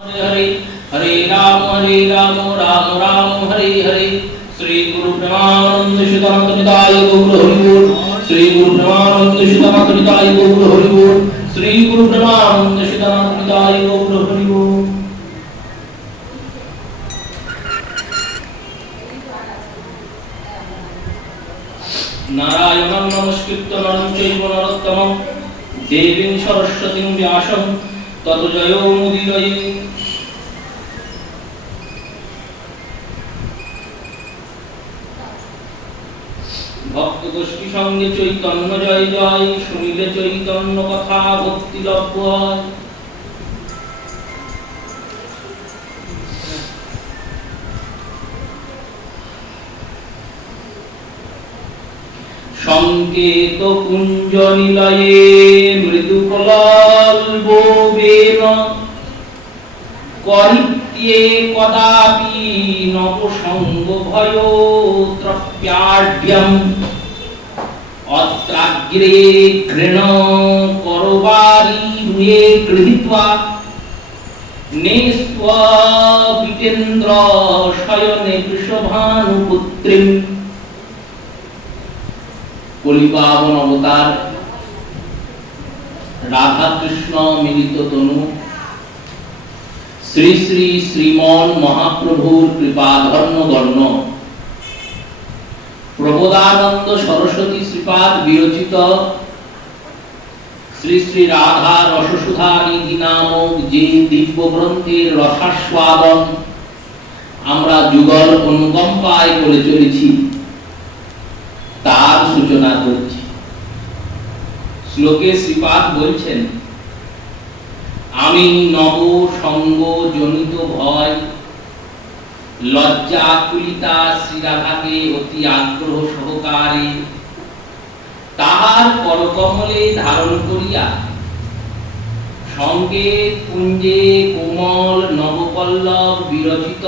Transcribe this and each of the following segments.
हरे हरे राम राम राम हरे हरे। श्री गुरु प्रेमानंद श्रीमद निताय गौर हरि बोल। श्री गुरु प्रेमानंद श्रीमद निताय गौर हरि बोल। श्री गुरु प्रेमानंद श्रीमद निताय गौर हरि बोल। नारायणं नमस्कृत्य नरं चैव नरोत्तमं देवीं सरस्वतीं व्यासं ततो जयो मुदीरये। भक्त गोष्ठी संगे चैतन्य जय जय शुनिले चैतन्य कथा भक्ति लभ्य হয়। সংকেত কুঞ্জ নিলয়ে মৃদু কলল্বোবেন করিত্যে কদাপি নবসঙ্গ ভয় ত্রপ্যাঢ্যম অত্রাগ্রে ঘৃণ করবারি রুয়ে গৃহীত্বা নেস্ব বিটেন্দ্র শয়নে বৃষভানুপুত্রীম। কলিপাবন অবতার রাধা কৃষ্ণ মিলিত তনু শ্রী শ্রী শ্রীমন মহাপ্রভুর কৃপাধন্য গণ্য প্রবোধানন্দ সরস্বতী শ্রীপাদ বিরচিত শ্রী শ্রী রাধা রসসুধা নিধি নামক যে দিব্য গ্রন্থের রসাস্বাদন আমরা যুগল অনুকম্পায় করে চলেছি তার সূচনা করছি। শ্লোকে শ্রীপাদ বলছেন, আমি নব সঙ্গ জনিত ভয় লজ্জা কুলিতা শ্রীরাধাকে অতি আগ্রহ সহকারে তাহার করকমলে ধারণ করিয়া সঙ্গে কুঞ্জে কোমল নবপল্লব বিরচিত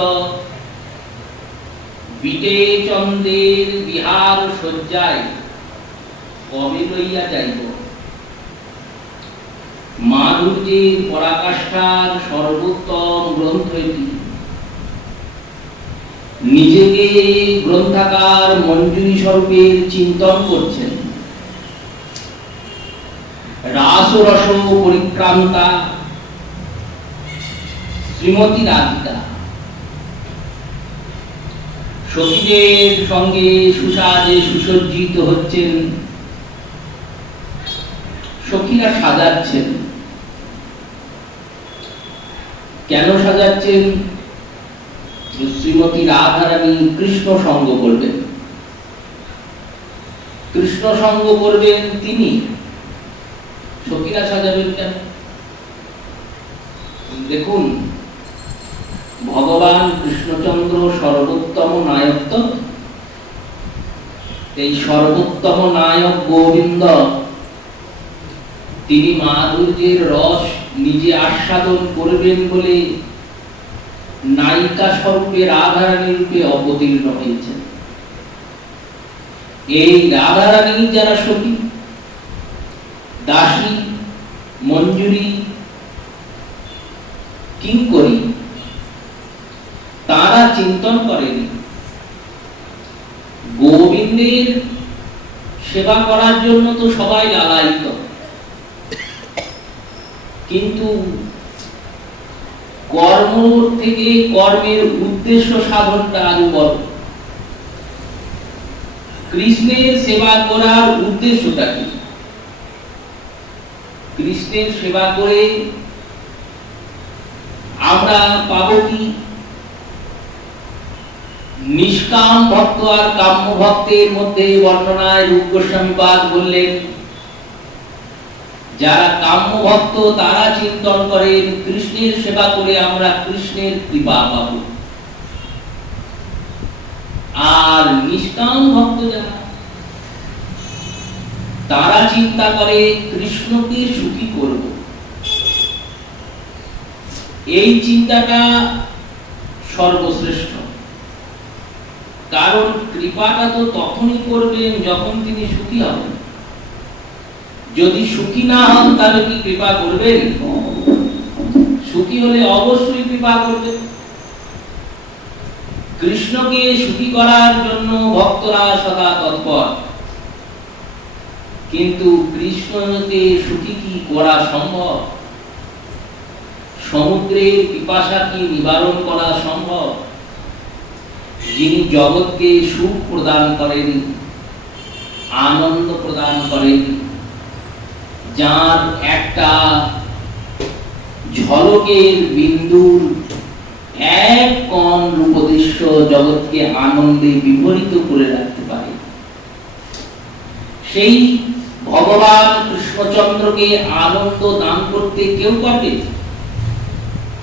বিটে চন্দ্রের বিহার সজ্জায় কবে লইয়া যাইব। মাধুর্যের পরাকাষ্ঠার সর্বোত্তম গ্রন্থ এটি। নিজেকে গ্রন্থাকার মঞ্জুরি স্বরূপের চিন্তন করছেন। রাসরস পরিক্রান্তা শ্রীমতী রাধিকা সখীদের সঙ্গে সুসাজে সুসজ্জিত হচ্ছেন। সখীরা সাজাচ্ছেন। কেন সাজাচ্ছেন? শ্রীমতী রাধারানী কৃষ্ণ সঙ্গ করবেন। কৃষ্ণ সঙ্গ করবেন তিনি, সখীরা সাজাবেন কেন? দেখুন, ভগবান কৃষ্ণচন্দ্র সর্বোত্তম নায়ক তো, এই সর্বোত্তম নায়ক গোবিন্দ তিনি মাধুর্যের রস নিজে আস্বাদন করবেন বলে নায়িকা স্বরূপে রাধারানী রূপে অবতীর্ণ হয়েছেন। এই রাধারানী যারা সখী, দাসী, মঞ্জুরি, কিঙ্করী, তারা চিন্তন করেনি গোবিন্দের সেবা করার জন্য তো সবাই লালায়িত, কিন্তু কর্ম থেকে কর্মের উদ্দেশ্য সাধনটা আরো বড়। কৃষ্ণের সেবা করার উদ্দেশ্যটা কি? কৃষ্ণের সেবা করে আমরা পাবো কি? নিষ্কাম ভক্ত আর কাম্য ভক্তের মধ্যে বর্ণনায় রূপ গোস্বামীপাদ বললেন, যারা কাম্য ভক্ত তারা চিন্তন করেন কৃষ্ণের সেবা করে আমরা কৃষ্ণের কৃপা পাব, আর নিষ্কাম ভক্ত যারা তারা চিন্তা করে কৃষ্ণকে সুখী করব। এই চিন্তাটা সর্বশ্রেষ্ঠ, কারণ কৃপাটা তো তখনই করবেন যখন তিনি সুখী হবেন। যদি সুখী না হন তাহলে কি কৃপা করবেন? সুখী হলে অবশ্যই কৃপা করবে। কৃষ্ণকে সুখী করার জন্য ভক্তরা সদা তৎপর, কিন্তু কৃষ্ণকে সুখী কি করা সম্ভব? সমুদ্রের পিপাসা কি নিবারণ করা সম্ভব? যিনি জগৎকে সুখ প্রদান করেন, আনন্দ প্রদান করেন, যার একটা ঝলকের বিন্দুর এক কণ রূপদৃশ্য জগৎকে আনন্দে বিভরিত করে রাখতে পারে, সেই ভগবান কৃষ্ণচন্দ্রকে আনন্দ দান করতে কেউ পারবে?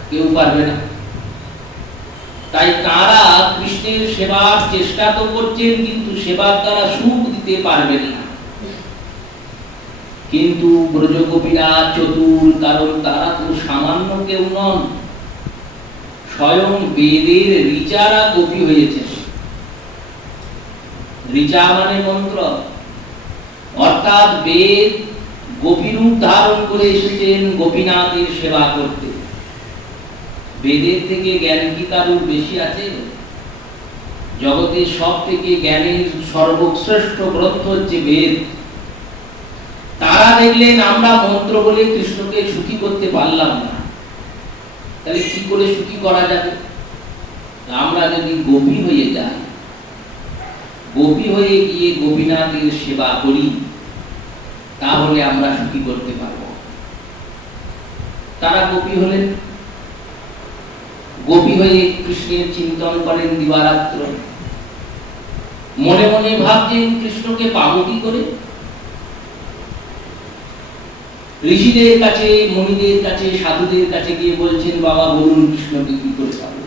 কেউ পারবে না। তাই তারা কৃষ্ণের সেবার চেষ্টা তো করছেন, কিন্তু সেবার দ্বারা সুখ দিতে পারবেন না। কিন্তু ব্রজগোপীরা চতুর, কারণ তারা তো সামান্য কেউ নন, স্বয়ং বেদের ঋচারা গোপী হয়েছে। ঋচা মানে মন্ত্র, অর্থাৎ বেদ গোপীরূপ ধারণ করে এসেছেন গোপীনাথের সেবা করতে। বেদের থেকে জ্ঞান কি কারুর বেশি আছে? জগতের সব থেকে জ্ঞানের সর্বশ্রেষ্ঠ গ্রন্থ হচ্ছে বেদ। তারা দেখলেন আমরা মন্ত্র বলে কৃষ্ণকে সুখী করতে পারলাম না, তাহলে কি করে সুখী করা যাবে? আমরা যদি গোপী হয়ে যাই, গোপী হয়ে গিয়ে গোপীনাথের সেবা করি, তাহলে আমরা সুখী করতে পারব। তারা গোপী হলেন, গোপী হয়ে কৃষ্ণের চিন্তন করেন দিবারাত্র, মনে মনে ভাবছেন কৃষ্ণকে পাবো কি করে। ঋষিদের কাছে, মুনিদের কাছে, সাধুদের কাছে গিয়ে বলছেন, বাবা বলুন কৃষ্ণকে কি করে পাবো?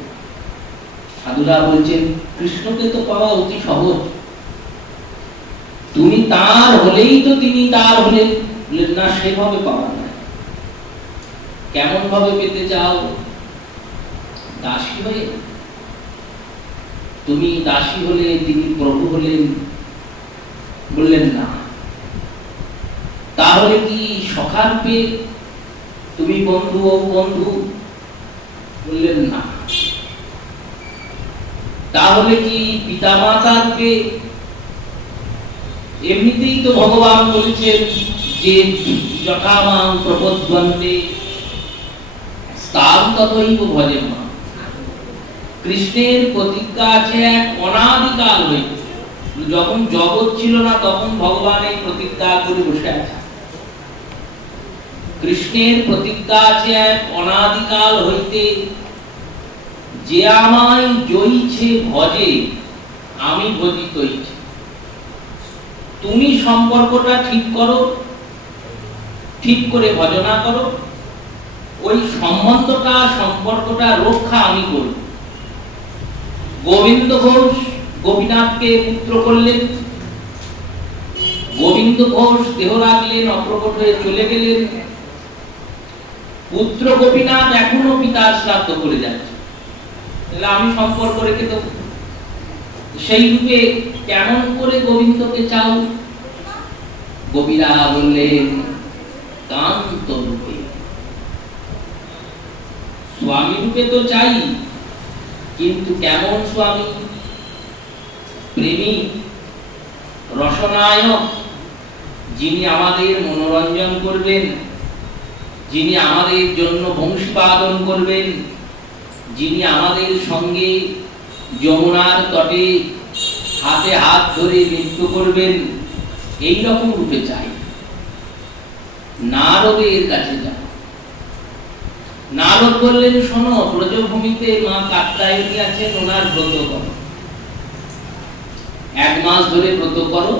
সাধুরা বলছেন, কৃষ্ণকে তো পাওয়া অতি সহজ, তুমি তার হলেই তো তিনি তার হলেন। না, সেভাবে পাওয়া না। কেমন ভাবে পেতে চাও? দাসী হয়ে। তুমি দাসী হলে তিনি প্রভু হলেন? বললেন না। তাহলে কি সখার পেয়ে তুমি বন্ধু ও বন্ধু? বললেন না। তাহলে কি পিতা মাতার পেয়ে? এমনিতেই তো ভগবান বলেছেন যে যথামাং প্রপদ্বন্তে স্তাং তথৈব ভজেমা। কৃষ্ণের প্রতিজ্ঞা আছে এক অনাদিকাল হইতে। যখন জগৎ ছিল না তখন ভগবান এই প্রতিজ্ঞা করে বসে আছে। কৃষ্ণের প্রতিজ্ঞা আছে এক অনাদিকাল হইতে, যে আমায় জয়ীছে ভজে আমি ভজিত হইছি। তুমি সম্পর্কটা ঠিক করো, ঠিক করে ভজনা করো, ওই সম্পর্কটা রক্ষা আমি করব। গোবিন্দ ঘোষ গোপীনাথকে পুত্র করলেন, গোবিন্দ ঘোষ দেহ রাখলেন, অপ্রকট হয়ে চলে গেলেন। পুত্র গোপীনাথ এখনো পিতার শ্রাদ্ধ করে যাচ্ছে, তাহলে আমি সম্পর্ক রেখে দেব। সেই রূপে কেমন করে গোবিন্দকে চাও? গোপীরা বললেন, কান্ত রূপে। স্বামী রূপে তো চাই, কিন্তু কেমন স্বামী? প্রেমী, রসনায়ক, যিনি আমাদের মনোরঞ্জন করবেন, যিনি আমাদের জন্য বংশীবাদন করবেন, যিনি আমাদের সঙ্গে যমুনার তটে হাতে হাত ধরে নৃত্য করবেন, এই রকম রূপে চাই। নারদের কাছে যাও। নারদ বললেন, শোনো, ব্রজভূমিতে মা কাত্যায়নী আছেন, ওনার ব্রত করো, 1 মাস ধরে ব্রত করো।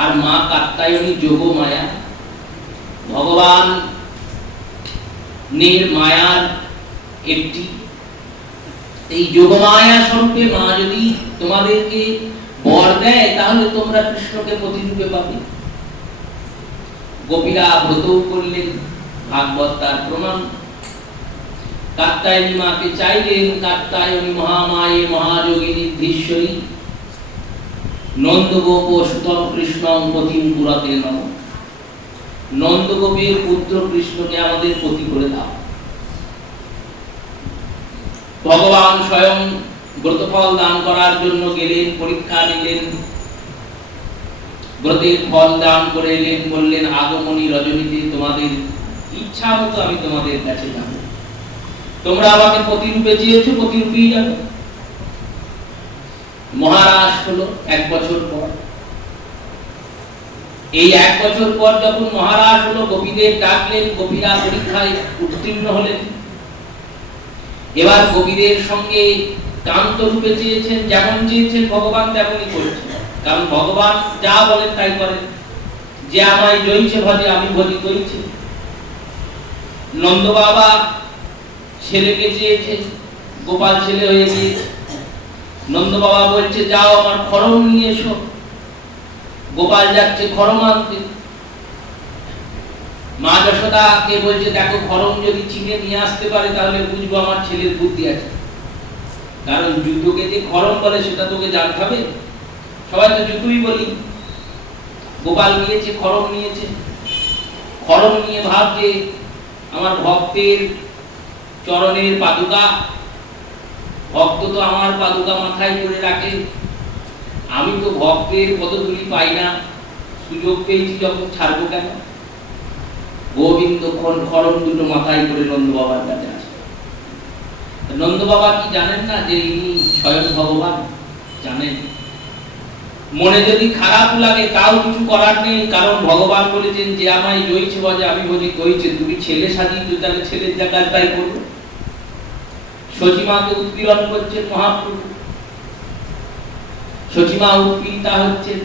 আর মা কাত্যায়নী যোগ মায়া, ভগবান নের মায়ার একটি, এই যোগমায়া স্বরূপে মা যদি তোমাদেরকে বর দেয়, তাহলে তোমরা কৃষ্ণকে প্রতিরূপে পাবে। গোপীরা ব্রত করলেন, ভাগবত তার প্রমাণ। কাত্যায়নী মাকে চাইলেন, কাত্যায়নী মহামায়ে মহাযোগিনী ধীশ্বরী নন্দগোপ সুতম কৃষ্ণং পতিম পুরতে নম। নন্দগোপের পুত্র কৃষ্ণকে আমাদের পতি করে দাও। ভগবান স্বয়ং ব্রতফল দান করার জন্য গেলেন, পরীক্ষা নিলেন, ব্রতের ফল দান করে এলেন, বললেন আগমনী রজনীতে তোমাদের ইচ্ছা মতো আমি তোমাদের কাছে যাব, তোমরা আমাকে প্রতিরূপে চেয়েছো, প্রতিরূপেই যাবে। মহারাজ হলো 1 বছর পর। এই 1 বছর পর যখন মহারাজ হলো, গোপীদের ডাকলেন, গোপীরা পরীক্ষায় উত্তীর্ণ হলেন। এবার গোপীদের সঙ্গে কান্ত রূপে চেয়েছেন, যেমন চেয়েছেন ভগবান তেমনই করেছেন, কারণ ভগবান যা বলেন তাই করেন। যে আমায় জয়িছে ভজে আমি ভজি কইছে। নন্দ বাবা ছেলেকে চেয়েছে, গোপাল ছেলে হয়ে গিয়েছে। নন্দ বাবা বলছে যাও আমার খড়ম নিয়ে এসো, গোপাল যাচ্ছে খড়ম আনতে। মা যশোদাকে বলছে দেখো খড়ম যদি চিনে নিয়ে আসতে পারে তাহলে বুঝবো আমার ছেলের বুদ্ধি আছে, কারণ জুতোকে যে খড়ম বলে সেটা তোকে জানতে হবে, সবাই তো জুতোই বলি। গোপাল নিয়েছে, খড়ম নিয়েছে, খড়ম নিয়ে ভাবছে আমার ভক্তের চরণের পাদুকা, ভক্ত তো আমার পাদুকা মাথায় করে রাখে, আমি তো ভক্তের পদধূলি পাই না, সুযোগ পেয়েছি যখন ছাড়বো কেন। গোবিন্দ খড়ম দুটো মাথায় করে নন্দ বাবার কাছে আসে। নন্দ বাবা কি জানেন না যে ইনি স্বয়ং ভগবান? জানেন। মনে যদি খারাপ লাগে তাও কিছু করার নেই, কারণ ভগবান বলেছেন যে আমায় জয়িছে বজে আমি ভজি কইছে। তুমি ছেলে সাজিয়ে তাহলে ছেলের জায়গায় তাই করবে। সচিমাকে উৎপীড়ন করছেন মহাপ্রভু, সচিমা উৎপীড়িতা হচ্ছেন,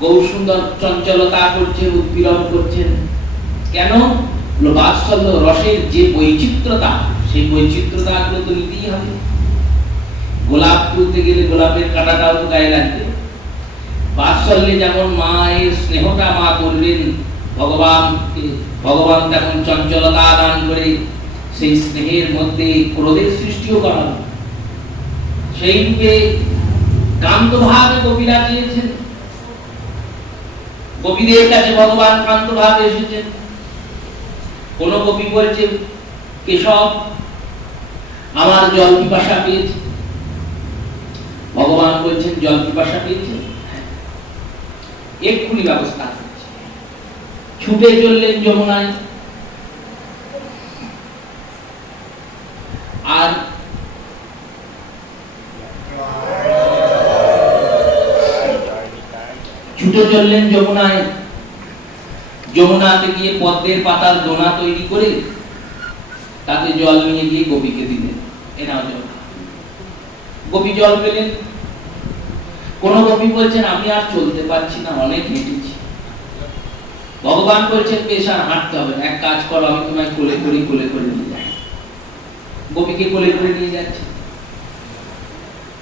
গৌরসুন্দর চঞ্চলতা করছেন, উৎপীড়ন করছেন। কেন? বাৎসল্য রসের যে বৈচিত্র্যতা, সেই বৈচিত্র্যতাগুলো তো নিতেই হবে। গোলাপ তুলতে গেলে গোলাপের কাঁটাটাও তো গায়ে লাগবে। বাৎসল্যে যেমন মায়ের স্নেহটা মা করবেন ভগবানকে, ভগবান তেমন চঞ্চলতা দান করে সেই স্নেহের মধ্যে ক্রোধের সৃষ্টিও করাবে। সেই রূপে কান্তভাবে গোপীরা চেয়েছেন, গোপীদের কাছে ভগবান কান্তভাবে এসেছেন। কোন গোপী বলছে কেশব আমার জল পিপাসা পেয়েছে, ভগবান বলছেন জল পিপাসা পেয়েছে, এক্ষুনি ব্যবস্থা করছে। ছুটে চললেন যমুনায়, আর ছুটে চললেন যমুনায়। যমুনাতে গিয়ে পদ্মের পাতার দোনা তৈরি করে তাতে জল নিয়ে গিয়ে গোপীকে দিলেন, এনাও জল। গোপী জল পেলেন। কোন গোপী বলছেন আমি আর চলতে পারছি না, অনেক হেঁটেছি। ভগবান বলছেন বেশ আর হাঁটতে হবে না, এক কাজ করো আমি তোমায় কোলে করে নিয়ে যাই। গোপীকে কোলে করে নিয়ে যাচ্ছে।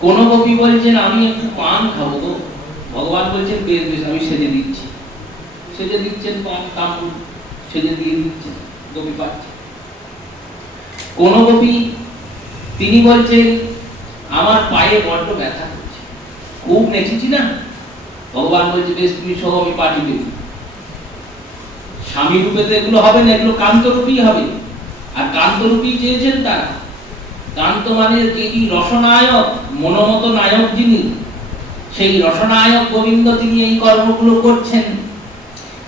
কোন গোপী বলছেন আমি একটু পান খাবো গো। ভগবান বলছেন বেশ বেশ আমি সেজে দিচ্ছি। সেজে দিচ্ছেন, পান কাপড় সেজে দিয়ে দিচ্ছেন, গোপী পাচ্ছে। কোন গোপী তিনি বলছেন আমার পায়ে বড্ড ব্যথা করছে, খুব নেচেছি না। ভগবান বলছে বেশ তুমি সহ আমি পাঠিয়ে দেব। স্বামী রূপে তো এগুলো হবে না, এগুলো কান্ত রূপই হবে। আর কান্ত রূপই চেয়েছেন তারা। কান্ত মানে যিনি রসনায়ক, মনোমত নায়ক যিনি, সেই রসনায়ক গোবিন্দ তিনি এই কর্মগুলো করছেন।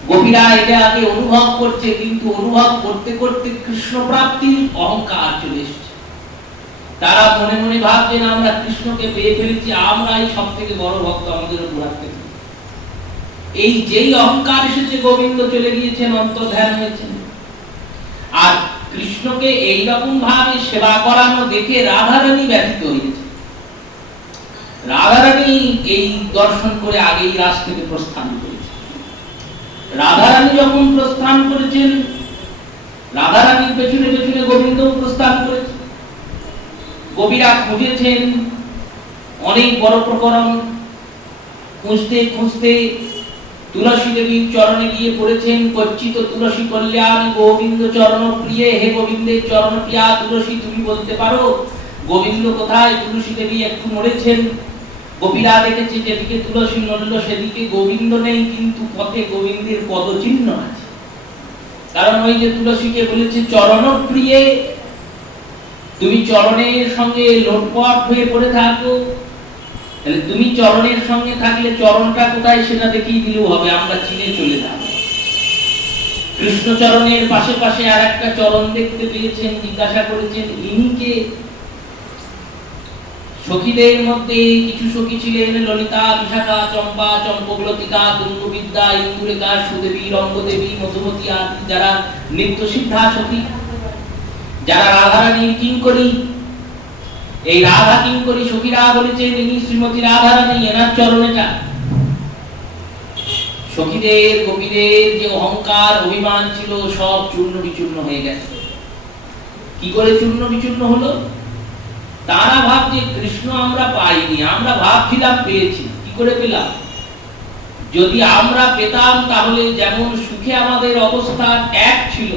গোপীরা এটা আগে অনুভব করছে, কিন্তু অনুভব করতে করতে কৃষ্ণ প্রাপ্তির অহংকার চলে এসেছে। তারা মনে মনে ভাবছেন আমরা কৃষ্ণকে পেয়ে ফেলেছি, আমরাই সব থেকে বড় ভক্ত, আমাদের উপর রাখতে। এই যেই অহংকার এসেছে গোবিন্দ চলে গিয়েছেন, অন্তর্ধান হয়েছেন। আর কৃষ্ণকে এইরকম ভাবে সেবা করানো দেখে রাধারানী ব্যথিত হয়েছে। রাধারানী এই দর্শন করে আগেই রাস থেকে প্রস্থান করেছে। রাধারানী যখন প্রস্থান করেছেন, রাধারানীর পেছনে পেছনে গোবিন্দ প্রস্থান করেছে। কবিরা খুঁজেছেন অনেক বড় প্রকরণ, খুঁজতে খুঁজতে তুলসী দেবীর চরণে গিয়ে পড়েছেন। কচ্চিত তুলসী কল্যাণ গোবিন্দ চরণ প্রিয়ে, হে গোবিন্দের চরণ প্রিয়া তুলসী তুমি বলতে পারো গোবিন্দ কোথায়? তুলসী দেবী একটু মরেছেন। গোপীরা দেখেছে যেদিকে তুলসী নড়ল সেদিকে গোবিন্দ নেই, কিন্তু পথে গোবিন্দের পদচিহ্ন আছে। কারণ ওই যে তুলসীকে বলেছে চরণ প্রিয়ে, তুমি চরণের সঙ্গে লোটপট হয়ে পড়ে থাকো, তাহলে তুমি চরণের সঙ্গে থাকলে চরণটা কোথায় সেটা দেখিয়ে দিলেও হবে, আমরা চিনে চলে যাব। কৃষ্ণ চরণের পাশে পাশে আর একটা চরণ দেখতে পেয়েছেন, জিজ্ঞাসা করেছেন ইনি কে? সখীদের মধ্যে কিছু সখী ছিলেন ললিতা, বিশাখা, চম্পা, চম্পকলতিকা, দুর্গবিদ্যা, ইন্দুরেখা, সুদেবী, রঙ্গদেবী, মধুমতি আদি যারা নিত্য সিদ্ধা সখী, যারা রাধারানীর কিঙ্করী। এই রাধা কিঙ্করী সখীরা বলেছেন ইনি শ্রীমতী রাধারানী, এনার চরণেটা। সখীদের গোপীদের যে অহংকার অভিমান ছিল সব চূর্ণ বিচূর্ণ হয়ে গেছে। কি করে চূর্ণ বিচূর্ণ হলো? তারা ভাবছে কৃষ্ণ আমরা পাইনি, আমরা ভাবছিলাম পেয়েছি। কি করে পেলাম? যদি আমরা পেতাম তাহলে যেমন সুখে আমাদের অবস্থা এক ছিল,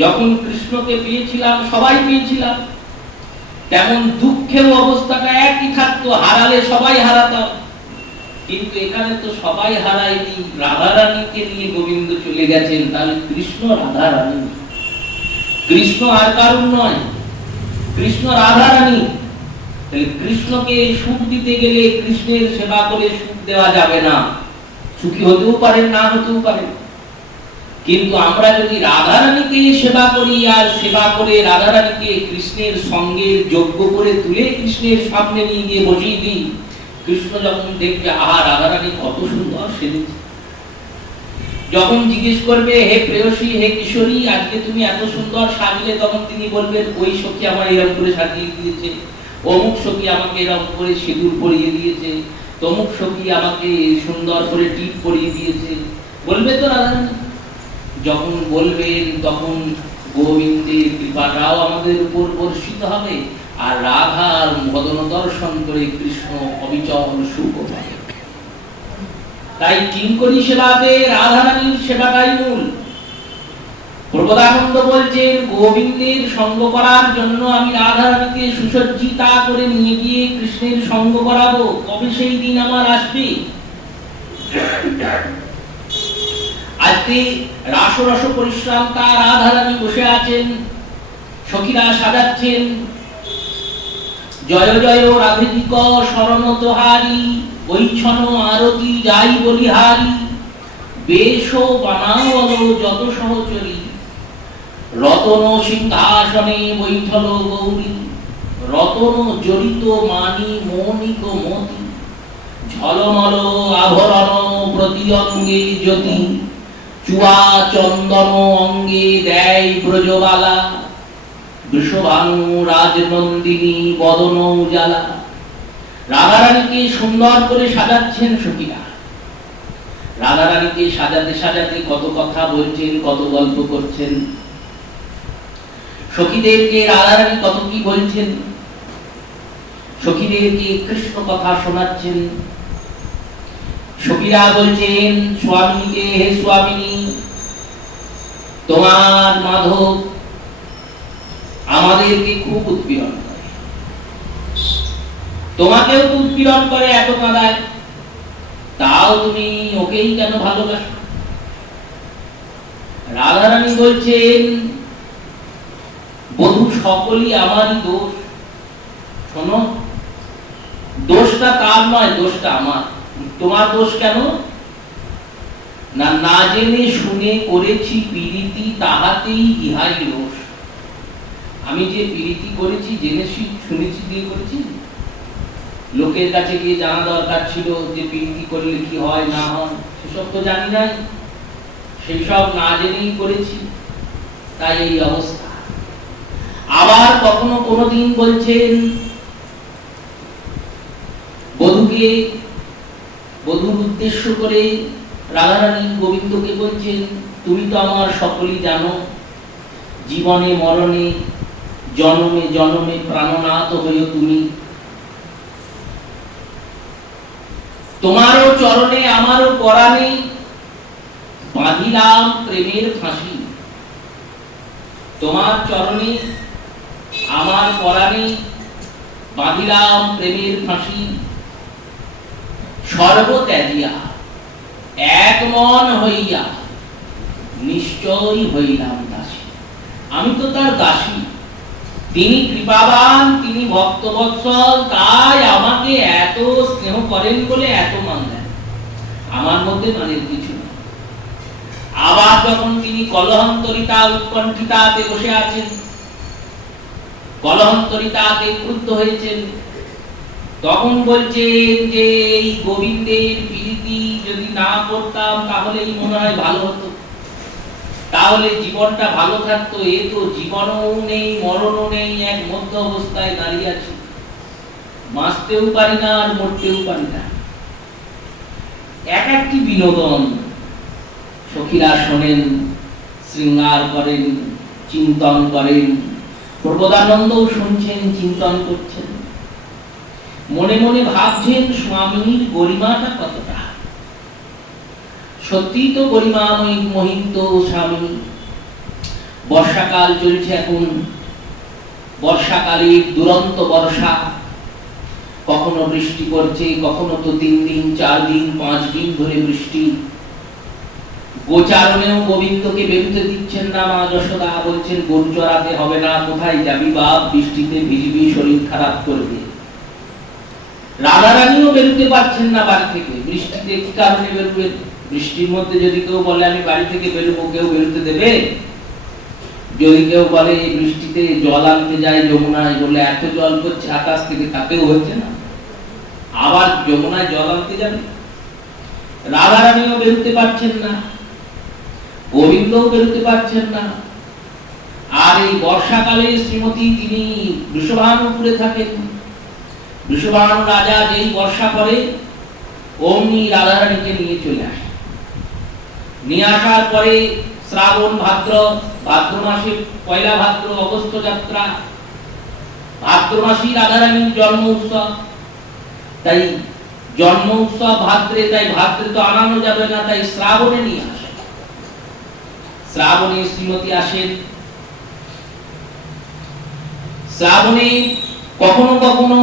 যখন কৃষ্ণকে পেয়েছিলাম সবাই পেয়েছিলাম, তেমন দুঃখের অবস্থাটা একই থাকতো, হারালে সবাই হারাতাম। কিন্তু এখানে তো সবাই হারায়নি, রাধারানীকে নিয়ে গোবিন্দ চলে গেছেন, তাহলে কৃষ্ণ রাধারানী, কৃষ্ণ আর কারণ নয়, কৃষ্ণ রাধারানী। তাহলে কৃষ্ণকে সুখ দিতে গেলে কৃষ্ণের সেবা করে সুখ দেওয়া যাবে না, সুখী হতেও পারেন না হতেও পারেন। কিন্তু আমরা যদি রাধারানীকে সেবা করি আর সেবা করে রাধারানীকে কৃষ্ণের সঙ্গে যোগ্য করে তুলে কৃষ্ণের সামনে নিয়ে গিয়ে বসিয়ে দিই, কৃষ্ণ যখন দেখবে আহা রাধারানী কত সুন্দর সেজেছে, যখন জিজ্ঞেস করবে হে প্রেয়সী, হে কিশোরী, আজকে তুমি এত সুন্দর সাজলে, তখন তিনি বলবেন ওই সখী আমার এরকম করে সাজিয়ে দিয়েছে, অমুক সখী আমাকে এরকম করে সিঁদুর পরিয়ে দিয়েছে, তমুক সখী আমাকে সুন্দর করে টিপ পরিয়ে দিয়েছে, বলবে তো রাধারানী। যখন বলবেন তখন গোবিন্দের কৃপাটাও আমাদের উপর বর্ষিত হবে, আর রাধার মদন দর্শন করে কৃষ্ণ অবিচল সুখ পাবে। তাই কিঙ্করী সেবাতে রাধারানীর সেবাটাই মূল। প্রবোধানন্দ বলছেন গোবিন্দের সঙ্গ করার জন্য আমি রাধারানীকে সুসজ্জিতা করে নিয়ে গিয়ে কৃষ্ণের সঙ্গ করাবো, কবে সেই দিন আমার আসবে? আজকে রাসরস পরিশ্রান্তা রাধারানী বসে আছেন, সখীরা সাজাচ্ছেন জয় জয় রাধিক শরণ তোহারি, বৈছন আরতি যাই বলিহারি, বেশ বানাও যত সহচরী, রতন সিংহাসনে বৈঠল গৌরী, রতন জড়িত মানি মৌনিক মতি, ঝলমল আভরণ প্রতি অঙ্গে জ্যোতি, চুয়া চন্দন অঙ্গে দেয় ব্রজবালা, বৃষভানু রাজনন্দিনী বদন উজালা। রাধারানীকে সুন্দর করে সাজাচ্ছেন সখীরা, রাধারানীকে সাজাতে সাজাতে কত কথা বলছেন, কত গল্প করছেন, সখীদেরকে রাধারানী কত কি বলছেন, সখীদেরকে কৃষ্ণ কথা শোনাচ্ছেন। সখীরা বলছেন স্বামীকে, হে স্বামিনী, তোমার মাধব আমাদেরকে খুব উৎপীড়ন করে, তোমাকেও তো উৎপীড়ন করে, এত কাঁদায়, তাও তুমি ওকেই কেন ভালোবাসো? রাধারানী বলছেন বধূ সকলই আমারই দোষ। শোনো, দোষটা তার নয়, দোষটা আমার। তোমার দোষ কেন? না, না জেনে শুনে করেছি পীড়িতি, তাহাতেই ইহাই দোষ। আমি যে পীড়িতি করেছি জেনে শুনেছি দিয়ে করেছি, লোকের কাছে গিয়ে জানা দরকার ছিল যে পীড়িতি করলে কি হয় না হয়, সেসব তো জানি নাই, সেই সব না জেনেই করেছি, তাই এই অবস্থা। আবার কখনো কোনোদিন বলছেন বধূকে, বধূর উদ্দেশ্য করে রাধারানী গোবিন্দকে বলছেন তুমি তো আমার সকলই জানো, জীবনে মরণে জনমে জনমে প্রাণনাথ হইও তুমি, তোমারও চরণে আমারও পরাণে বাঁধিলাম প্রেমের ফাঁসি। তোমার চরণে আমার পরাণে বাঁধিলাম প্রেমের ফাঁসি, সর্বত্যাজিয়া এক মন হইয়া নিশ্চয় হইলাম দাসী। আমি তো তার দাসী, তিনি কৃপাবান, তিনি ভক্তবৎসল, তাই আমাকে এত স্নেহ করেন বলে এত মান দেন। আমার মধ্যে মানের কিছু না। আবার যখন তিনি কলহন্তরিতা উৎকণ্ঠিতাতে বসে আছেন, কলহন্তরিতাতে ক্রুদ্ধ হয়েছেন, তখন বলছেন যে এই গোবিন্দের প্রীতি যদি না করতাম তাহলেই মনে হয় ভালো হতো, তাহলে জীবনটা ভালো থাকতো। এ তো জীবনও নেই, মরণও নেই, এক মধ্য অবস্থায় দাঁড়িয়ে আছি, বাঁচতেও পারি না আর মরতেও পারি না। এক একটি বিনোদন সখীরা শোনেন, শৃঙ্গার করেন, চিন্তন করেন। প্রবোধানন্দও শুনছেন, চিন্তন করছেন, মনে মনে ভাবছেন স্বামীর গরিমাটা কতটা। সত্যি তো গরিমাময়ী মহিত স্বামী। বর্ষাকাল চলছে এখন, বর্ষাকালের দুরন্ত বর্ষা, কখনো বৃষ্টি পড়ছে, কখনো তো 3 দিন 4 দিন 5 দিন ধরে বৃষ্টি। গোচারণেও গোবিন্দকে বেরুতে দিচ্ছেন না মা যশোদা, বলছেন গরু চড়াতে হবে না, কোথায় যাবি বাপ, বৃষ্টিতে ভিজবি, শরীর খারাপ করবে। রাধারানীও বেরুতে পারছেন না বাড়ি থেকে, বৃষ্টিতে কি কারণে বেরোবেন? বৃষ্টির মধ্যে যদি কেউ বলে আমি বাড়ি থেকে বেরোবো, কেউ বেরোতে দেবে? যদি কেউ বলে এই বৃষ্টিতে জল আনতে যায় যমুনায়, বলে এত জল পড়ছে আকাশ থেকে, তাতেও হচ্ছে না, আবার যমুনায় জল আনতে যাবে? রাধারানীও বেরোতে পারছেন না, গোবিন্দও বেরোতে পারছেন না। আর এই বর্ষাকালে শ্রীমতী তিনি বৃষভানুপুরে থাকেন। বৃষভানু রাজা যেই বর্ষা পড়ে অমনি রাধারানীকে নিয়ে চলে আসে। নিয়ে আসার পরে শ্রাবণ ভাদ্র, ভাদ্র মাসে পয়লা ভাদ্র অগস্ত্য যাত্রা, ভাদ্র মাসে রাধারানীর জন্ম উৎসব, তাই জন্ম উৎসব ভাদ্রে, তাই ভাদ্রে তো আনানো যাবে না, তাই শ্রাবণে নিয়ে আসে। শ্রাবণে শ্রীমতী আসেন। শ্রাবণে কখনো কখনো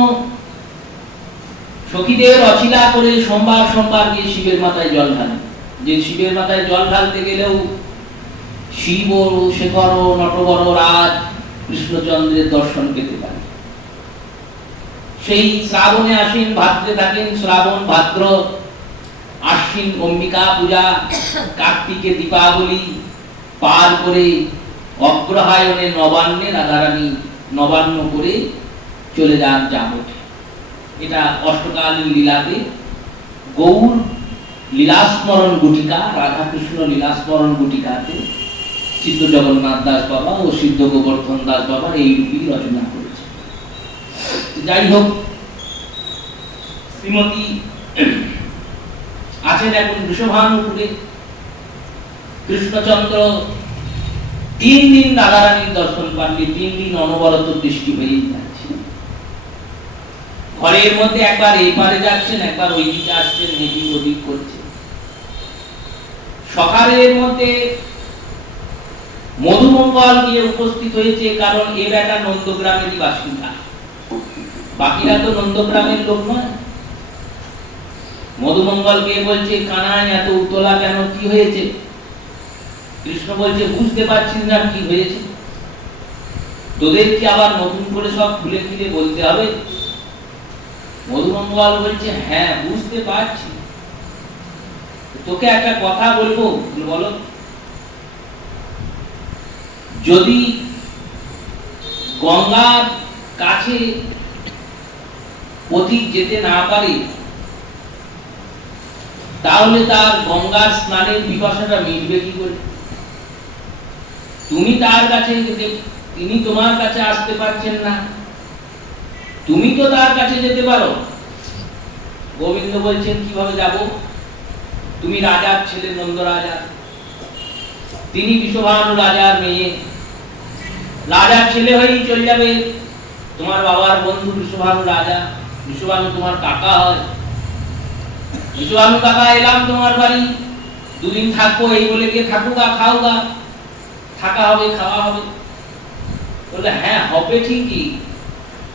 সখীদের অছিলা করে সোমবার সোমবার গিয়ে শিবের মাথায় জল ঢালেন। যে শিবের মাথায় জল ঢালতে গেলেও শিব শেখর নটবর রাজ কৃষ্ণচন্দ্রের দর্শন পেতে পারে। সেই শ্রাবণে আসেন, ভাদ্রে থাকেন, শ্রাবণ ভাদ্র আশ্বিন অম্বিকা পূজা, কার্তিকে দীপাবলি পার করে অগ্রহায়ণে নবান্নে রাধারানী নবান্ন করে চলে যান জামঠে। এটা অষ্টকালীন লীলাতে গৌর লীলাস্মরণ গুটিকা, রাধাকৃষ্ণ লীলাস্মরণ গুটিকাতে সিদ্ধ জগন্নাথ দাস বাবা ও সিদ্ধ গোবর্ধন দাস বাবা এই রূপই রচনা করেছে। যাই হোক, শ্রীমতী আছেন এখন বৃষভানুপুরে। কৃষ্ণচন্দ্র 3 দিন রাধারানীর দর্শন পাননি, 3 দিন অনবরত দৃষ্টি হয়েই যাচ্ছে। ঘরের মধ্যে একবার এই পারে যাচ্ছেন, একবার ওই দিকে আসছেন, এদিক ওদিক করছে। সকালের মধ্যে মধুমঙ্গল গিয়ে উপস্থিত হয়েছে, কারণ এ বেটা নন্দগ্রামেরই বাসিন্দা, বাকিরা তো নন্দগ্রামের লোক নয়। মধুমঙ্গল গিয়ে বলছে কানাই এত উতলা কেন, কি হয়েছে? কৃষ্ণ বলছে বুঝতে পারছিস না কি হয়েছে, তোদের কি আবার নতুন করে সব খুলে খুলে বলতে হবে? মধুমঙ্গল বলছে হ্যাঁ বুঝতে পারছি, তোকে একটা কথা বলবো, বলো। যদি গঙ্গার কাছে পথিক যেতে না পারে, তাহলে তার গঙ্গার স্নানের পিপাসাটা মিটবে কি করে? তুমি তার কাছে, তিনি তোমার কাছে আসতে পারছেন না, তুমি তো তার কাছে যেতে পারো। গোবিন্দ বলছেন কিভাবে যাব? তুমি রাজার ছেলে, নন্দ রাজা, তিনি বৃষভানু রাজার মেয়ে, রাজার ছেলে হয়েই চলে যাবে। তোমার বাবার বন্ধু বৃষভানু রাজা, বৃষভানু তোমার কাকা হয়। বৃষভানু কাকা এলাম তোমার বাড়ি, 2 দিন থাকবো, এই বলে গিয়ে থাকুগা, খাওগা, থাকা হবে, খাওয়া হবে। বলে হ্যাঁ হবে ঠিকই,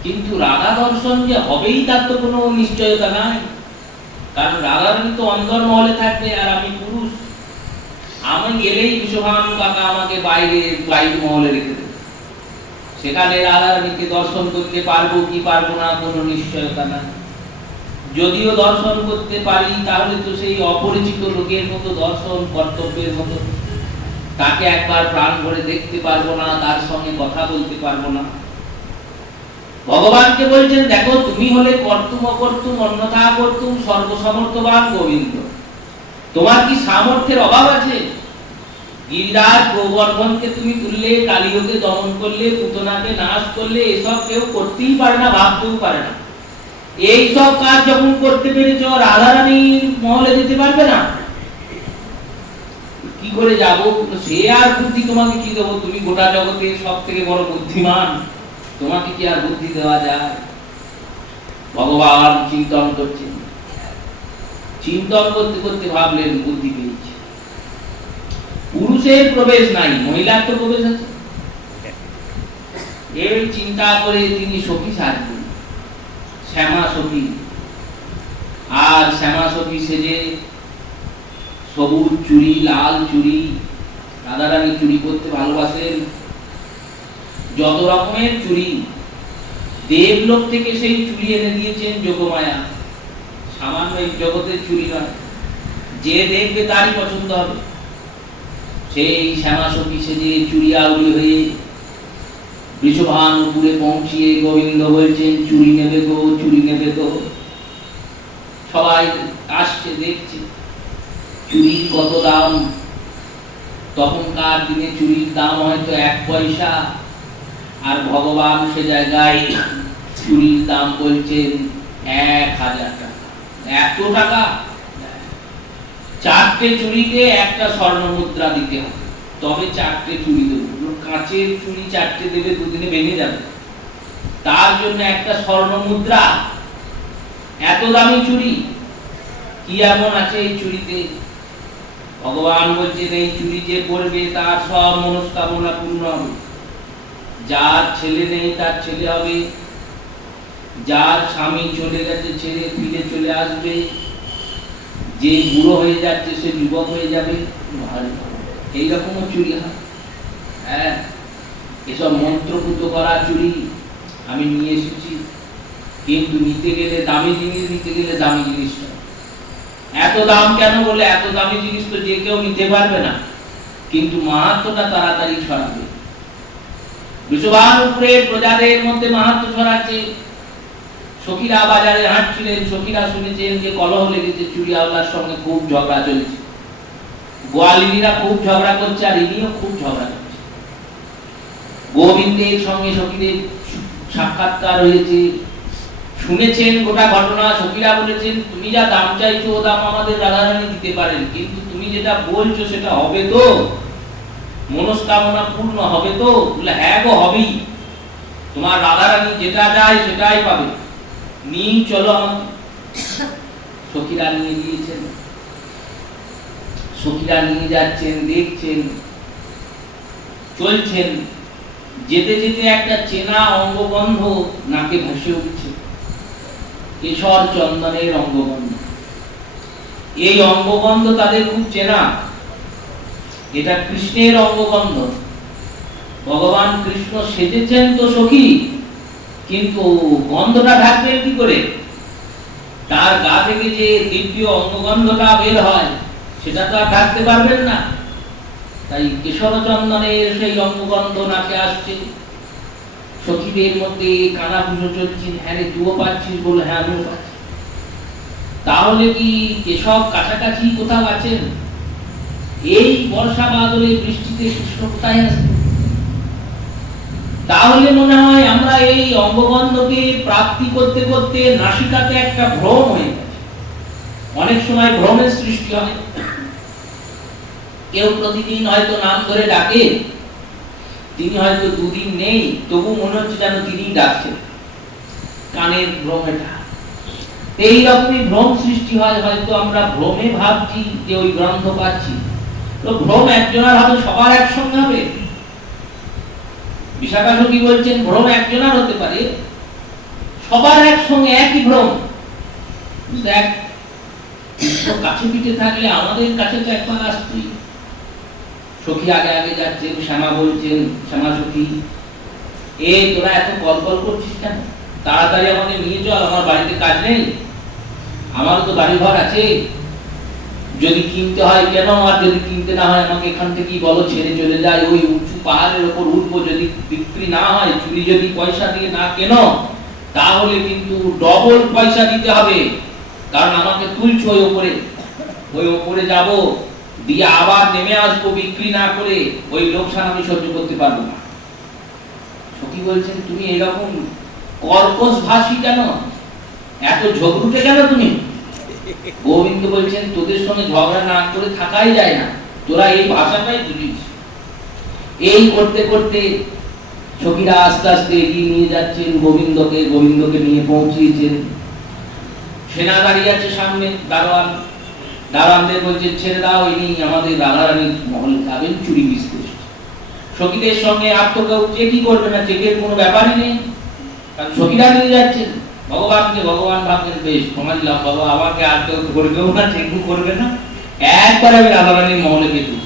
কিন্তু রাধা দর্শন যে হবেই তার তো কোনো নিশ্চয়তা নাই, কারণ রাধারানী তো অন্দর মহলে থাকবে আর আমি পুরুষ, আমি গেলেই বৃষভানু কাকা আমাকে বাইরে মহলে রেখে দেবে। সেখানে রাধারানীকে দর্শন করতে পারবো কি পারবো না কোনো নিশ্চয়তা নাই। যদিও দর্শন করতে পারি তাহলে তো সেই অপরিচিত লোকের মতো দর্শন, কর্তব্যের মতো। তাকে একবার প্রাণ ভরে দেখতে পারবো না, তার সঙ্গে কথা বলতে পারবো না। ভগবানকে বলছেন, দেখো তুমি হলে কর্তুম অকর্তুম অন্যথা কর্তুম সর্বসমর্থবান গোবিন্দ, তোমার কি সামর্থ্যের অভাব আছে? গিরিরাজ গোবর্ধনকে তুমি তুললে, কালিয়কে দমন করলে, পুতনাকে নাশ করলে, এসব কেউ করতেই পারে না, ভাবতেও পারে না। এই সব কাজ যখন করতে পেরেছ, রাধারানীর মহলে যেতে পারবে না? কি করে যাব? সে আর বুদ্ধি তোমাকে কি দেবো? তুমি গোটা জগতে সব থেকে বড় বুদ্ধিমান, তোমাকে কি আর বুদ্ধি দেওয়া যায়? ভগবান চিন্তন করছেন, চিন্তন করতে করতে ভাবলেন বুদ্ধি পেয়েছে। পুরুষের প্রবেশ নাই, মহিলার তো প্রবেশ আছে। এই চিন্তা করে তিনি সখী সাজবেন, শ্যামা সখী। আর শ্যামা সখী সেজে সবুজ চুড়ি, লাল চুড়ি, রাধারানী চুড়ি করতে ভালোবাসেন, যত রকমের চুড়ি। দেবলোক থেকে সেই চুড়ি এনে দিয়েছেন যোগমায়া, সামান্য এই জগতের চুড়ি নয়, যে দেখবে তারই পছন্দ হবে। সেই শ্যামা সখী সেজে চুড়ি আউড়ি হয়ে বৃষভানুপুরে পৌঁছিয়ে গোবিন্দ বলছেন, চুড়ি নেবে গো, চুড়ি নেবে গো। সবাই আসছে, দেখছে চুড়ির কত দাম। তখনকার দিনে চুড়ির দাম হয়তো 1 পয়সা, আর ভগবান সে জায়গায় চুড়ির দাম বলছেন 1000 টাকা। এত টাকা? 4টে চুড়িতে একটা স্বর্ণ মুদ্রা দিতে হবে, তবে 4টে চুড়ি দেবে। কাঁচের চুড়ি 4টে দেবে, দুদিনে ভেঙে যাবে। তার জন্য একটা স্বর্ণ মুদ্রা, এত দামি চুড়ি। কি এমন আছে এই চুড়িতে? ভগবান বলছেন, এই চুড়ি যে পরবে তার সব মনস্কামনা পূর্ণ হবে। যার ছেলে নেই তার ছেলে হবে, যার স্বামী চলে গেছে ছেড়ে ফিরে চলে আসবে, যে বুড়ো হয়ে যাচ্ছে সে যুবক হয়ে যাবে। এইরকমও চুরি হয়। হ্যাঁ, এসব মন্ত্রপুত করা চুরি আমি নিয়ে এসেছি, কিন্তু নিতে গেলে দামি জিনিস, নিতে গেলে দামি জিনিসটা। এত দাম কেন? বলে এত দামি জিনিস তো যে কেউ নিতে পারবে না, কিন্তু মাহাত্ম্যটা তাড়াতাড়ি ছড়াবে। বৃষভানুপুরের প্রজাদের মধ্যে মাহাত্ম্য ছড়াচ্ছে। সখীরা বাজারে হাঁটছিলেন, সখীরা শুনেছেন যে কলহ লেগেছে, চুড়িওয়ালার সঙ্গে খুব ঝগড়া চলছে। গোয়ালিনীরা খুব ঝগড়া করছে, আর ইনিও খুব ঝগড়া করছে। গোবিন্দের সঙ্গে সখীদের সাক্ষাৎকার হয়েছে, শুনেছেন গোটা ঘটনা। সখীরা বলেছেন, তুমি যা দাম চাইছো ও দাম আমাদের রাধারানী দিতে পারেন, কিন্তু তুমি যেটা বলছো সেটা হবে তো? মনস্কামনা পূর্ণ হবে তো? বলে হ্যাঁ গো, হবেই। তোমার রাধারানী যেটা চায় সেটাই পাবে, নিয়ে চলো আমাকে। সখীরা নিয়ে গিয়েছেন, সখীরা নিয়ে যাচ্ছেন, দেখছেন, চলছেন। যেতে যেতে একটা চেনা অঙ্গবন্ধ নাকে ভেসে উঠছে, কেশর চন্দনের অঙ্গবন্ধ। এই অঙ্গবন্ধ তাদের খুব চেনা, এটা কৃষ্ণের অঙ্গবন্ধ। ভগবান কৃষ্ণ সেজেছেন তো সখী, কিন্তু গন্ধটা ঢাকবেন কি করে? তার গা থেকে যে দিব্য অঙ্গগন্ধটা বের হয় সেটা তো আর ঢাকতে পারবেন না। তাই কেশর চন্দনের সেই অঙ্গগন্ধ নাকে আসছে। সখীদের মধ্যে কানাঘুষো চলছে, হ্যাঁ রে তুইও পাচ্ছিস? বলে হ্যাঁ আমিও পাচ্ছি। তাহলে কি কেশব কাছাকাছি কোথাও আছেন? এই বর্ষা বাদলে বৃষ্টিতে কৃষ্ণ কোথায় আছে? তাহলে মনে হয় আমরা এই অঙ্গবন্ধকে প্রাপ্তি করতে করতে নাসিকাতে একটা ভ্রম হয়ে গেছে। অনেক সময় ভ্রমের সৃষ্টি হয়। কেউ প্রতিদিন হয়তো নাম ধরে ডাকে, তিনি হয়তো দুদিন নেই, তবু মনে হচ্ছে যেন তিনি ডাকছেন। কানের ভ্রম এটা। এইরকমই ভ্রম সৃষ্টি হয়। হয়তো আমরা ভ্রমে ভাবছি যে ওই গ্রন্থ পাচ্ছি, তো ভ্রম একজনের হবে, সবার একসঙ্গে হবে? বিশাখা সখী বলছেন ভ্রম একজনের হতে পারে, সবার একসঙ্গে একই ভ্রম। দেখ, কাছে পিঠে থাকলে আমাদের কাছে তো একবার আসতেই। সখী আগে আগে যাচ্ছেন, শ্যামা বলছেন, শ্যামা সখী তোরা এত কল করছিস কেন? তাড়াতাড়ি আমাকে নিয়ে চল, আমার বাড়িতে কাজ নেই, আমার তো বাড়ি ঘর আছে, যদি কিনতে হয় কেন, আর যদি কিনতে না হয় আমাকে এখান থেকেই বলো, ছেড়ে চলে যায়, ওই উঁচু পাহাড়ের উপর উঠবো, যদি বিক্রি না হয়, চুরি যদি পয়সা দিয়ে না কেন, তাহলে কিন্তু ডবল পয়সা দিতে হবে, কারণ আমাকে তুলছো ওই উপরে যাব, দিয়ে আবার নেমে আসবো বিক্রি না করে, ওই লোকসান আমি সহ্য করতে পারবো না। সখী বলছেন, তুমি এরকম কর্কশ ভাষী কেন, এত ঝগড়ুটে কেন তুমি? গোবিন্দ বলছেন, তোদের সঙ্গে ঝগড়া না করে থাকাই যায় না, তোরা এই ভাষাটাই বুঝিস। এই করতে করতে সখীরা আস্তে আস্তে এগিয়ে নিয়ে যাচ্ছেন গোবিন্দকে নিয়ে পৌঁছিয়েছেন। সেনা দাঁড়িয়ে আছে সামনে, দারোয়ানদের বলছে, ছেড়ে দাও, ইনি আমাদের রাধারানীর মহলে যাবেন চুরি বিস্কুট। সখীদের সঙ্গে আর তো কেউ চেকই করবে না, চেকের কোনো ব্যাপারই নেই, কারণ সখীরা নিয়ে যাচ্ছেন ভগবানকে। ভগবান ভাবছেন, বেশ তোমার লাভ বাবা, আমাকে আর কেউ করবেও না, চেকও করবে না, একবার আমি রাধারানীর মহলে গেছি।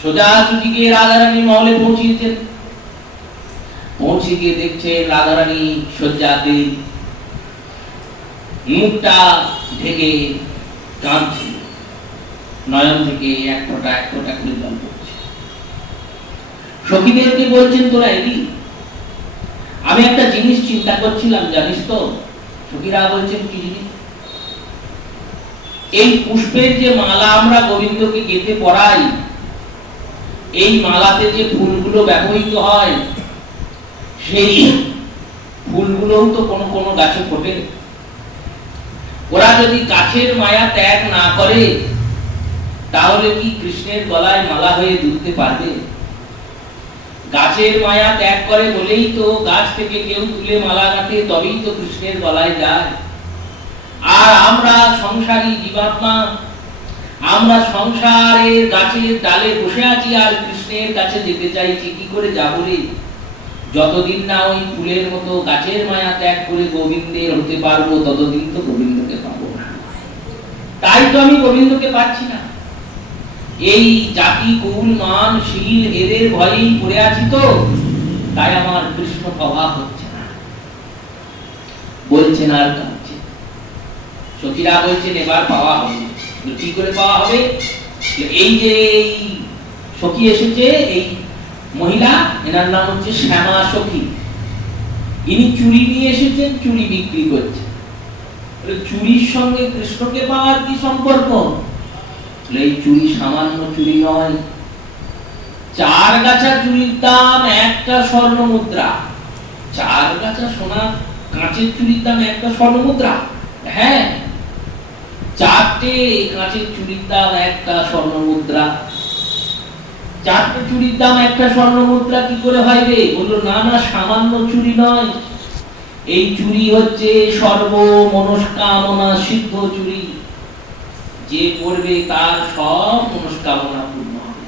সোজা ছুটি গিয়ে রাধারানীর মহলে পৌঁছিয়েছেন। পৌঁছে গিয়ে দেখছেন রাধারানী শয্যাতে মুখটা ঢেকে কাঁদছে, নয়ন থেকে এক ফোঁটা করে জল পড়ছে। সখীদেরকে বলছেন, তোরা এলি, আমি একটা জিনিস চিন্তা করছিলাম, জানিস তো? সখীরা বলছেন, কি জিনিস? এই পুষ্পের যে মালা আমরা গোবিন্দকে গেঁথে পরাই, এই মালাতে যে ফুলগুলো ব্যবহৃত হয়, সেই ফুলগুলোও তো কোনো কোনো গাছে ফোটে। ওরা যদি গাছের মায়া ত্যাগ না করে, তাহলে কি কৃষ্ণের গলায় মালা হয়ে দুলতে পারবে? গাছের মায়া ত্যাগ করে বলেই তো গাছ থেকে কেউ তুলে মালা গাঁথে, তবেই তো কৃষ্ণের গলায় যায়। আর আমরা সংসারী জীবাত্মা, আমরা সংসারের গাছের ডালে বসে আছি, আর কৃষ্ণের কাছে যেতে চাইছি, কি করে যাবো রে? যতদিন না ওই ফুলের মতো গাছের মায়া ত্যাগ করে গোবিন্দের হতে পারবো, ততদিন তো গোবিন্দকে পাবো না। তাই তো আমি গোবিন্দকে পাচ্ছি না। এই জাতি কুল মান শীল এদের ভয়েই পড়ে আছি, তো তাই আমার কৃষ্ণ পাওয়া হচ্ছে না। বলছেন আর কাঁদছে। সখীরা বলছেন, এবার পাওয়া হবে। কি করে পাওয়া হবে? এই যে সখী এসেছে, এই মহিলা, এনার নাম হচ্ছে শ্যামা সখী, ইনি চুরি নিয়ে এসেছেন, চুরি বিক্রি করছে। চুরির সঙ্গে কৃষ্ণকে পাওয়ার কি সম্পর্ক? এই চুরি সামান্য চুরি নয়, 4 গাছা চুরির দাম 1টা স্বর্ণ মুদ্রা। 4 গাছা সোনা কাঁচের চুরির দাম 1টা স্বর্ণ মুদ্রা। হ্যাঁ, 4টে কাঁচের চুরির দাম 1টা স্বর্ণ মুদ্রা। 4টে চুরির দাম 1টা স্বর্ণ মুদ্রা কি করে হয় রে? বললো, না না, সামান্য চুরি নয়, এই চুরি হচ্ছে সর্ব মনস্কামনা সিদ্ধ চুরি। যে পড়বে তার সব মনস্কামনা পূর্ণ হবে।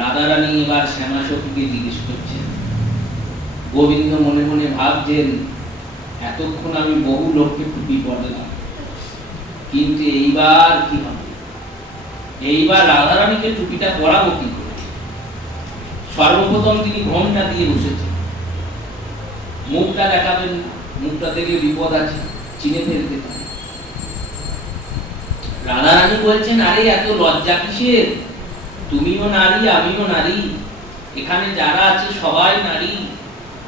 রাধারানী এবার শ্যামা সখীকে জিজ্ঞেস করছেন। গোবিন্দ মনে মনে ভাবছেন, এতক্ষণ আমি বহু লোককে টুপি পড়লাম, কিন্তু এইবার কি হবে? এইবার রাধারানীকে টুপিটা পরাবো কি করে? সর্বপ্রথম তিনি ঘোমটা দিয়ে বসেছেন, মুখটা দেখাবেন, মুখটা দেখলে বিপদ আছে, চিনে ফেলতে পারে। রাধারানী বলছেন, আরে এত লজ্জা কিসের? তুমিও নারী, আমিও নারী, এখানে যারা আছে সবাই নারী,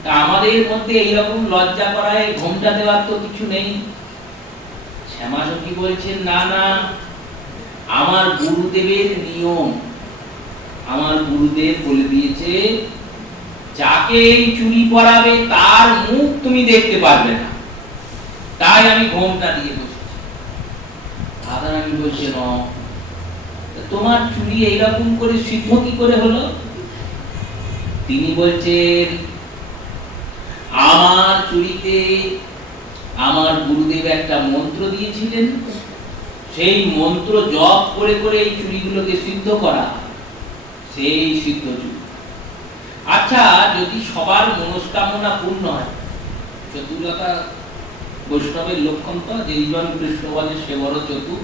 তা আমাদের মধ্যে এইরকম লজ্জা করায় ঘোমটা দেওয়ার তো কিছু নেই। শ্যামা সখী বলছেন, না না, আমার গুরুদেবের নিয়ম, আমার গুরুদেব বলে দিয়েছে, যাকে এই চুরি পরাবে তার মুখ তুমি দেখতে পারবে না, তাই আমি ঘোমটা দিয়ে বসেছি। রাধারানী বলছেন, তোমার চুরি এইরকম করে সিদ্ধ কি করে হলো? তিনি বলছেন, আমার চুরিতে আমার গুরুদেব একটা মন্ত্র দিয়েছিলেন, সেই মন্ত্র জপ করে করে এই চুরিগুলোকে সিদ্ধ করা, সেই সিদ্ধ চুরি। আচ্ছা, যদি সবার মনস্কামনা পূর্ণ হয়, চতুরতা বৈষ্ণবের লক্ষণ তো, যেইজন কৃষ্ণবাদে সে বড় চতুর।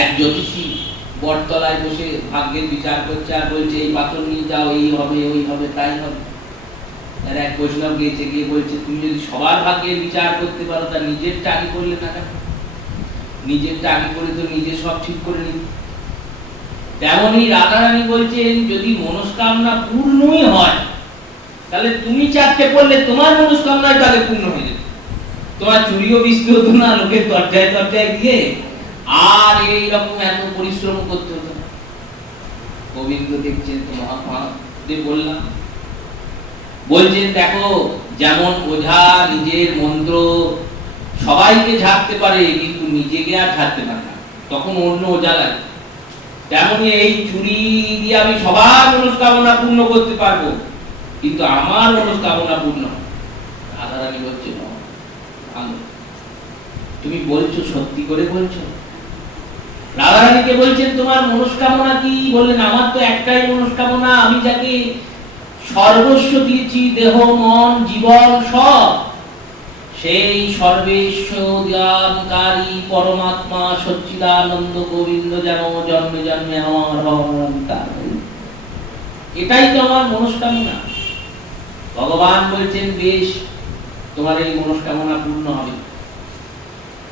এক জ্যোতিষী বটতলায় বসে ভাগ্যের বিচার করছে আর বলছে এই পাথর নিয়ে যাও, এই হবে ওই হবে তাই হবে। আর এক বৈষ্ণব গিয়েছে, গিয়ে বলছে তুমি যদি সবার ভাগ্যের বিচার করতে পারো তা নিজেরটা আগে করলে না কেন? নিজেরটা আগে করে তো নিজে সব ঠিক করে নিতে। তেমনই রাধারানী বলছেন যদি মনস্কামনা পূর্ণই হয় তাহলে তুমি চারটে পড়লে তোমার মনস্কামনায় তাহলে পূর্ণ হয়ে যাবে। তোমার চুরিও বিস্তি হতো না, লোকের দরজায় দরজায় গিয়ে আর এইরকম এত পরিশ্রম করতে হতো না। গোবিন্দ দেখছেন তো মহাত্মাদের বললাম, বলছেন দেখো যেমন ওঝা নিজের মন্ত্র সবাইকে ঝাড়তে পারে কিন্তু নিজেকে আর ঝাড়তে পারে না, তখন অন্য ওঝা লাগে। তেমনি এই চুরি দিয়ে আমি সবার মনস্কামনা পূর্ণ করতে পারবো কিন্তু আমার মনস্কামনা পূর্ণ। রাধারানী বলছে ভালো, তুমি বলছো সত্যি করে বলছো? রাধারানীকে বলছেন তোমার মনস্কামনা কি? বললেন আমার তো একটাই মনস্কামনা, আমি যাকে সর্বস্ব দিয়েছি দেহ মন জীবন সব, সেই সর্বেশ্বর জ্ঞানকারী পরমাত্মা সচ্চিদানন্দ গোবিন্দ যেন জন্মে জন্মে আমার অহংকার, এটাই তো আমার মনস্কামনা। ভগবান বলছেন বেশ, তোমার এই মনস্কামনা পূর্ণ হবে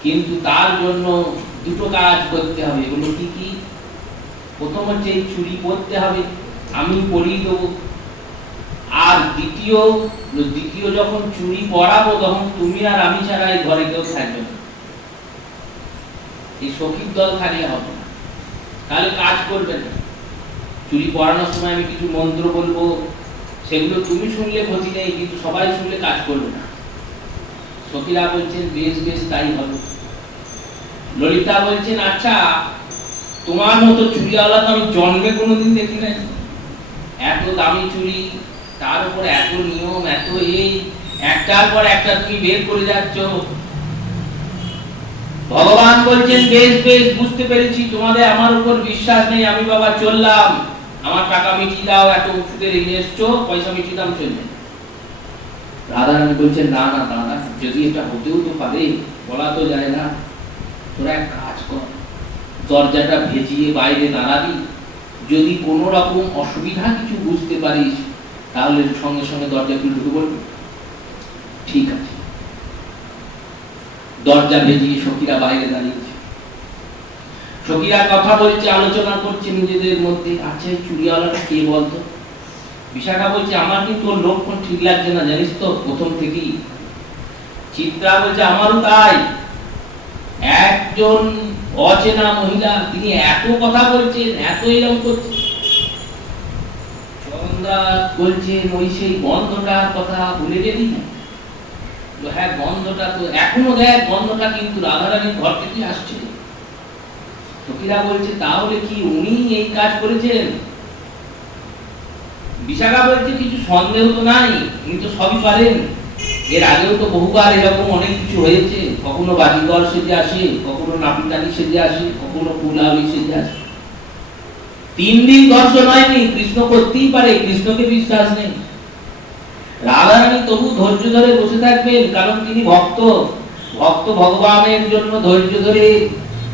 কিন্তু তার জন্য দুটো কাজ করতে হবে। এগুলো কি কি? প্রথম হচ্ছে এই চুরি পরতে হবে, আমি পরিয়ে দেবো। আর দ্বিতীয় যখন চুরি পরাবো তখন তুমি আর আমি ছাড়া এই ঘরে কেউ থাকবে না, এই সখীর দল থাকলে হবে না, তাহলে কাজ করবে না। চুরি পরানোর সময় আমি কিছু মন্ত্র বলবো, সেগুলো তুমি শুনলে ক্ষতি নেই কিন্তু সবাই শুনলে কাজ করবে না। সখীরা বলছেন বেশ বেশ তাই হবে। ললিতা বলছেন আচ্ছা তোমার মতো চুরিওয়ালা তো আমি জন্মে কোনোদিন দেখি নাই, এত দামি চুরি, তার উপর এত নিয়ম, এত এই একটার পর একটা তুমি বের করে যাচ্ছ। ভগবান বলছেন বেশ বেশ বুঝতে পেরেছি তোমাদের আমার উপর বিশ্বাস নেই, আমি বাবা চললাম, আমার টাকা মিটিয়ে দাও, এত উঁচুতে রেখে এসছো, পয়সা মিটিয়ে দাম চলবে। রাধারানী বলছেন না না দাদা, যদি এটা হতেও তো পারে, বলা তো যায় না, তোরা এক কাজ কর, দরজাটা ভেজিয়ে বাইরে দাঁড়াবি, যদি কোনো রকম অসুবিধা কিছু বুঝতে পারিস তাহলে সঙ্গে সঙ্গে দরজা খুলে ঢুকে পড়বি। ঠিক আছে। দরজা ভেজিয়ে সখীরা বাইরে দাঁড়িয়েছে, সখীরা কথা বলছে, আলোচনা করছে নিজেদের মধ্যে। আচ্ছা এই চুরিওয়ালাটা কে বলতো? বিশাখা বলছে আমার কিন্তু ওর লক্ষণ ঠিক লাগছে না জানিস তো প্রথম থেকেই। চিত্রা বলছে আমারও তাই, একজন অচেনা মহিলা, তিনি এত কথা বলছেন, এত এরকম করছেন। চন্দা বলছেন ওই সেই গন্ধটার কথা ভুলে গেলি না? হ্যাঁ গন্ধটা তো এখনো দেখ, গন্ধটা কিন্তু রাধারানীর ঘর থেকে আসছে। সখীরা বলছে তাহলে কি উনি এই কাজ করেছেন? বিশাখা বলছে কিছু সন্দেহ তো নাই, উনি তো সবই পারেন, এর আগেও তো বহুবার এরকম অনেক কিছু হয়েছে, কখনো বাজিগর সেজে আসে, কখনো নাপিতানি সেজে আসে, কখনো কুলাবি সেজে আসে। 3 দিন দর্শন হয়নি, কৃষ্ণ করতেই পারে, কৃষ্ণকে বিশ্বাস নেই। রাধারানী তবু ধৈর্য ধরে বসে থাকবেন, কারণ তিনি ভক্ত, ভক্ত ভগবানের জন্য ধৈর্য ধরে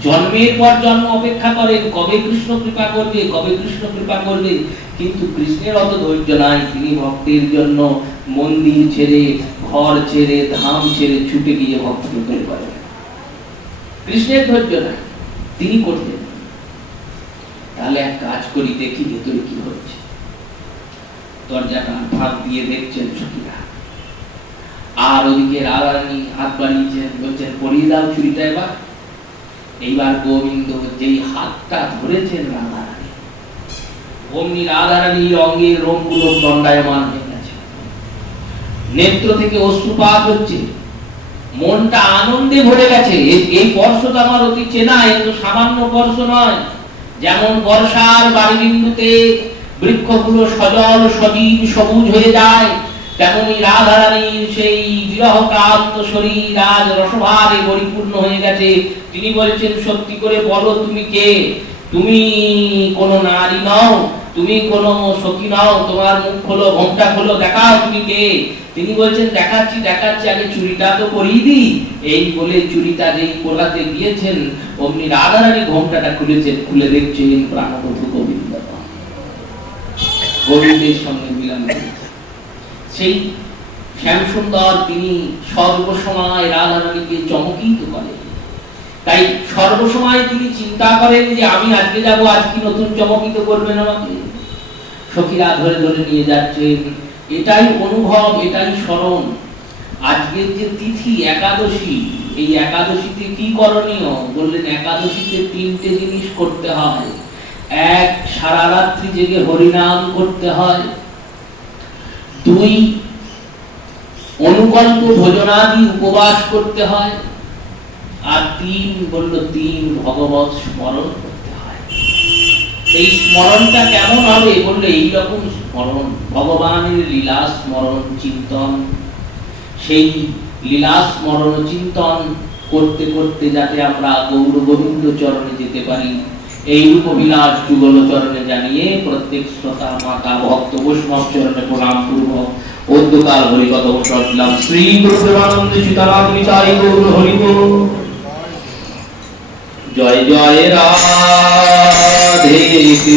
জন্মের পর জন্ম অপেক্ষা করেন, কবে কৃষ্ণ কৃপা করবে, কবে কৃষ্ণ কৃপা করবে। কিন্তু কৃষ্ণের অত ধৈর্য নাই, তিনি ভক্তের জন্য মন্দির ছেড়ে, ঘর ছেড়ে, ধাম ছেড়ে ছুটে গিয়ে ভক্তকে করে করেন। কৃষ্ণের ধৈর্য নাই, তিনি করবেন। তাহলে এক কাজ করি, দেখি ভেতরে কি হচ্ছে। দরজাটা ফাঁক দিয়ে দেখছেন সখীরা, আর ওদিকে রাধারানী হাত বাড়িয়েছেন, বলছেন পরিয়ে দাও চুরিটা এবার। এইবার গোবিন্দ যেই হাতটা ধরেছেন রাধারানী, অমনি রাধারানীর অঙ্গের রোমগুলো দণ্ডায়মান হয়ে গেছে, নেত্র থেকে অশ্রুপাত হচ্ছে, মনটা আনন্দে ভরে গেছে। এই স্পর্শটা আমার অতি চেনা, এ তো সামান্য স্পর্শ নয়। যেমন বর্ষার বারিবিন্দুতে বৃক্ষগুলো সজল সজীব সবুজ হয়ে যায়, তেমনি রাধারানীর সেই বিরহক্রান্ত শরীর আজ রসভারে পরিপূর্ণ হয়ে গেছে। তিনি বলছেন সত্যি করে বলো তুমি কে? তুমি কোন নারী নও, তুমি কোনো সখী নাও, তোমার মুখ খোলো, ঘোমটা খোলো, দেখাও তুমি কে। তিনি বলছেন দেখাচ্ছি দেখাচ্ছি, আগে চুরিটা তো করিয়ে দিই। এই বলে চুরিটা যেই পরাতে গিয়েছেন, অমনি রাধারানী ঘোমটাটা খুলেছেন, খুলে দেখছেন প্রাণবধূ গোবিন্দ, গোবিন্দের সঙ্গে মিলন হয়েছে। সেই শ্যামসুন্দর তিনি সর্বসময় রাধারানীকে চমকিত করেন। তাই সর্বসময় তিনি চিন্তা করেন যে আমি আজকে যাব, আজ কি নতুন চমকিত করবেন আমাকে। সখীরা ধরে ধরে নিয়ে যাচ্ছেন, এটাই অনুভব, এটাই স্মরণ। আজকের যে তিথি একাদশী, এই একাদশীতে কি করণীয় বললেন, একাদশীতে 3টে জিনিস করতে হয়। এক, সারা রাত্রি জেগে হরিনাম করতে হয়। 2, অনুকল্প ভোজনাদি উপবাস করতে হয়। আর 3 বলল, 3 ভগবত স্মরণ করতে হয়। এই স্মরণটা কেমন হবে বললে, এইরকম স্মরণ, ভগবানের লীলা স্মরণ চিন্তন। সেই লীলা স্মরণ চিন্তন করতে করতে যাতে আমরা গৌর গোবিন্দ চরণে যেতে পারি, এই রূপবিলাস যুগল চরণে জানিয়ে প্রত্যেক শ্রোতা মাতা ভক্ত বৈষ্ণব চরণে প্রণাম পূর্বক অদ্যকাল হরিকথা উৎসব শ্রী গুরু প্রেমানন্দে সীতারাম নিতাই গৌর হরি বল। জয় জয় রাধে কৃষ্ণ।